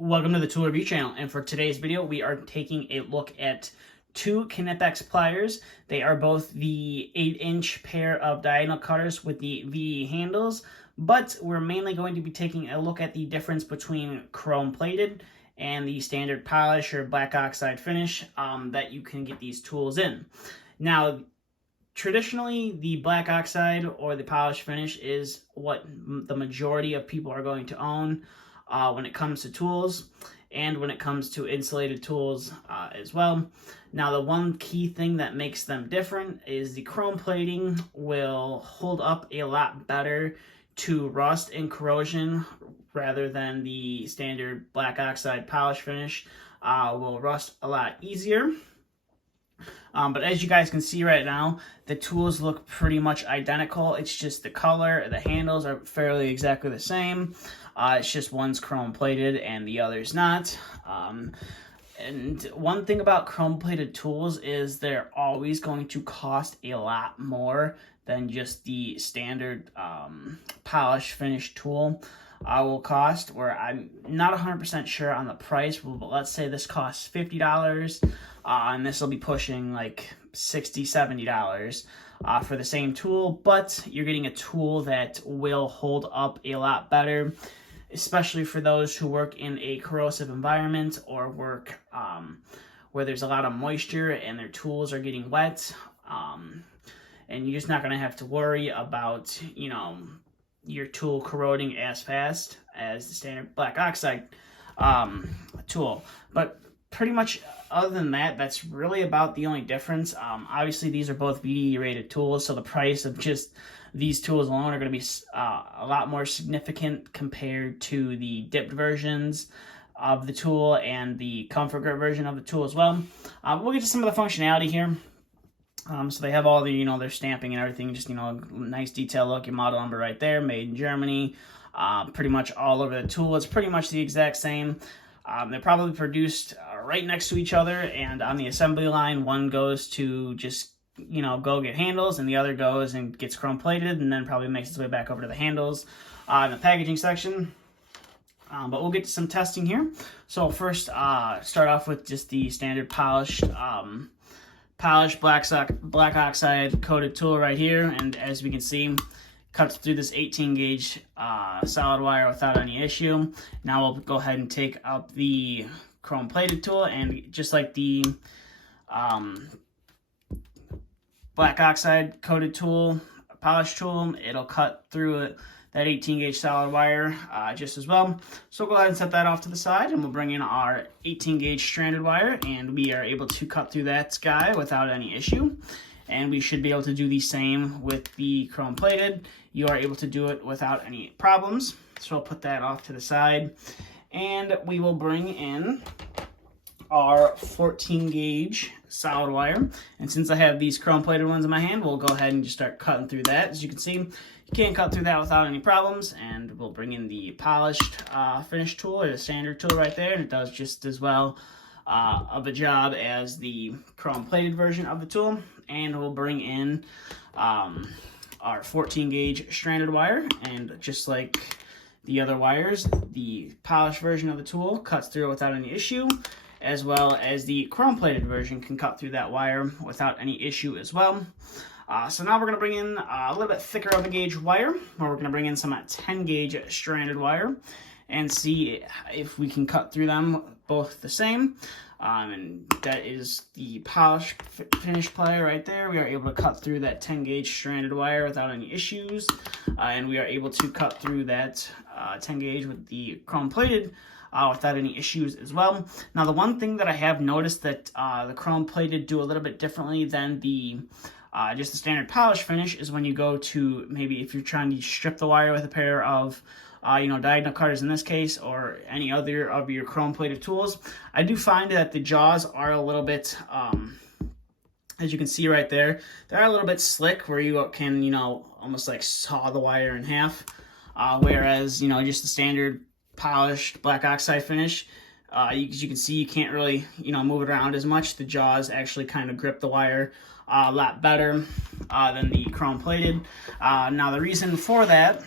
Welcome to the Tool Review channel, and for today's video we are taking a look at two Knipex pliers. They are both the 8-inch pair of diagonal cutters with the V handles, but we're mainly going to be taking a look at the difference between chrome plated and the standard polish or black oxide finish that you can get these tools in. Now, traditionally, the black oxide or the polished finish is what the majority of people are going to own when it comes to tools, and when it comes to insulated tools as well. Now, the one key thing that makes them different is the chrome plating will hold up a lot better to rust and corrosion, rather than the standard black oxide polish finish will rust a lot easier. But as you guys can see right now, the tools look pretty much identical. It's just the color, the handles are fairly exactly the same. It's just one's chrome plated and the other's not. And one thing about chrome plated tools is they're always going to cost a lot more than just the standard polish finish tool will cost, where I'm not 100% sure on the price, but let's say this costs $50, and this will be pushing like $60, $70 for the same tool, but you're getting a tool that will hold up a lot better, especially for those who work in a corrosive environment or work where there's a lot of moisture and their tools are getting wet, and you're just not going to have to worry about, your tool corroding as fast as the standard black oxide tool. But pretty much other than that, that's really about the only difference. Obviously, these are both BDE rated tools, so the price of just these tools alone are going to be a lot more significant compared to the dipped versions of the tool and the comfort grip version of the tool as well. We'll get to some of the functionality here. So they have all the, their stamping and everything, just, nice detail look, your model number right there, made in Germany, pretty much all over the tool. It's pretty much the exact same. They're probably produced right next to each other, and on the assembly line, one goes to just, go get handles, and the other goes and gets chrome plated, and then probably makes its way back over to the handles in the packaging section. But we'll get to some testing here. So first, start off with just the standard polished black oxide coated tool right here, and as we can see, cuts through this 18 gauge solid wire without any issue. Now we'll go ahead and take up the chrome plated tool, and just like the black oxide coated tool, polish tool, it'll cut through that 18 gauge solid wire just as well. So we'll go ahead and set that off to the side, and we'll bring in our 18 gauge stranded wire, and we are able to cut through that guy without any issue. And we should be able to do the same with the chrome plated. You are able to do it without any problems. So I'll put that off to the side, and we will bring in our 14 gauge solid wire. And since I have these chrome plated ones in my hand, we'll go ahead and just start cutting through that. As you can see, you can't cut through that without any problems. And we'll bring in the polished finish tool, or the standard tool right there, and it does just as well of a job as the chrome plated version of the tool. And we'll bring in our 14 gauge stranded wire, and just like the other wires, the polished version of the tool cuts through without any issue, as well as the chrome plated version can cut through that wire without any issue as well. So now we're going to bring in a little bit thicker of a gauge wire, where we're going to bring in some 10 gauge stranded wire and see if we can cut through them both the same. And that is the polished finish plier right there. We are able to cut through that 10 gauge stranded wire without any issues, and we are able to cut through that 10 gauge with the chrome plated without any issues as well. Now, the one thing that I have noticed that the chrome plated do a little bit differently than the just the standard polish finish is when you go to, maybe if you're trying to strip the wire with a pair of diagonal cutters in this case, or any other of your chrome plated tools, I do find that the jaws are a little bit, as you can see right there, they're a little bit slick, where you can, almost like saw the wire in half, whereas, just the standard polished black oxide finish, as you can see, you can't really, move it around as much. The jaws actually kind of grip the wire a lot better than the chrome plated. Now, the reason for that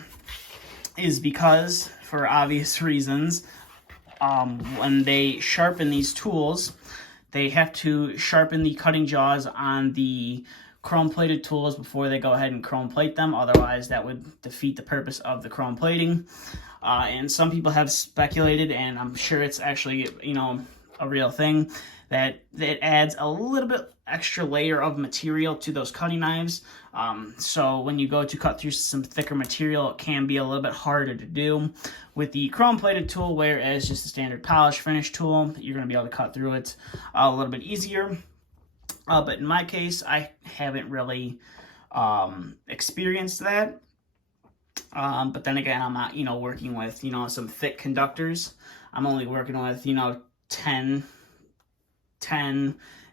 is because, for obvious reasons, when they sharpen these tools, they have to sharpen the cutting jaws on the chrome plated tools before they go ahead and chrome plate them. Otherwise, that would defeat the purpose of the chrome plating. And some people have speculated, and I'm sure it's actually, you know, a real thing, that it adds a little bit extra layer of material to those cutting knives. So when you go to cut through some thicker material, it can be a little bit harder to do with the chrome plated tool, whereas just a standard polish finish tool, you're going to be able to cut through it a little bit easier. But in my case, I haven't really experienced that. But then again, I'm not, you know, working with, you know, some thick conductors. I'm only working with, you know, 10,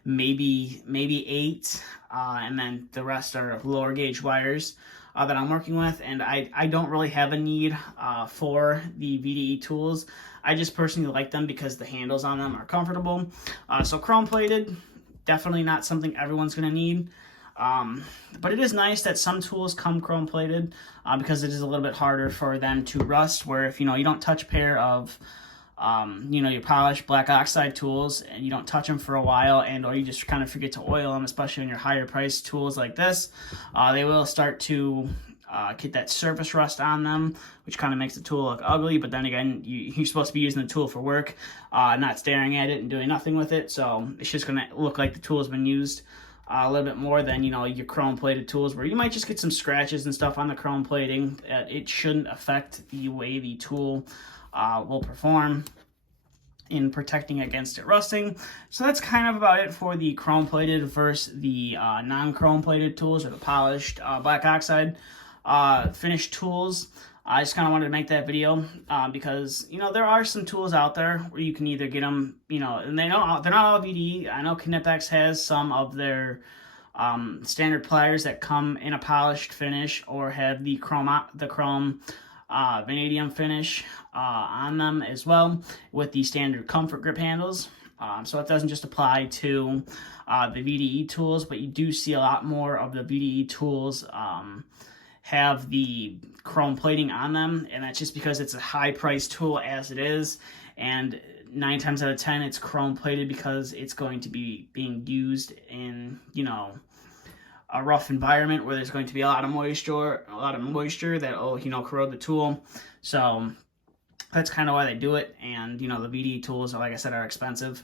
maybe 8, and then the rest are lower gauge wires that I'm working with. And I don't really have a need for the VDE tools. I just personally like them because the handles on them are comfortable. So chrome plated, definitely not something everyone's going to need. But it is nice that some tools come chrome plated because it is a little bit harder for them to rust, where if, you know, you don't touch a pair of you know, your polished black oxide tools and you don't touch them for a while, and or you just kind of forget to oil them, especially on your higher priced tools like this, they will start to get that surface rust on them, which kind of makes the tool look ugly. But then again, you're supposed to be using the tool for work, not staring at it and doing nothing with it, so it's just going to look like the tool has been used a little bit more than, you know, your chrome plated tools, where you might just get some scratches and stuff on the chrome plating. It shouldn't affect the way the tool will perform in protecting against it rusting. So that's kind of about it for the chrome plated versus the non-chrome plated tools, or the polished black oxide finished tools. I just kind of wanted to make that video because, you know, there are some tools out there where you can either get them, you know, and they're not all VDE. I know Knipex has some of their standard pliers that come in a polished finish or have the chrome vanadium finish on them as well, with the standard comfort grip handles. So it doesn't just apply to the VDE tools, but you do see a lot more of the VDE tools have the chrome plating on them, and that's just because it's a high price tool as it is, and 9 times out of 10 it's chrome plated because it's going to be being used in, you know, a rough environment where there's going to be a lot of moisture that will, you know, corrode the tool. So that's kind of why they do it. And, you know, the VDE tools, like I said, are expensive.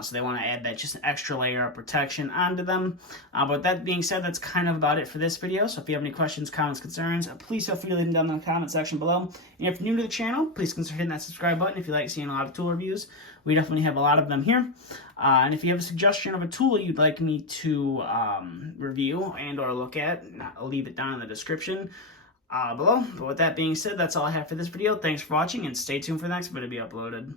So they want to add that just an extra layer of protection onto them. But that being said, that's kind of about it for this video. So if you have any questions, comments, concerns, please feel free to leave them down in the comment section below. And if you're new to the channel, please consider hitting that subscribe button if you like seeing a lot of tool reviews. We definitely have a lot of them here. And if you have a suggestion of a tool you'd like me to review and or look at, I'll leave it down in the description below. But with that being said, that's all I have for this video. Thanks for watching, and stay tuned for the next video to be uploaded.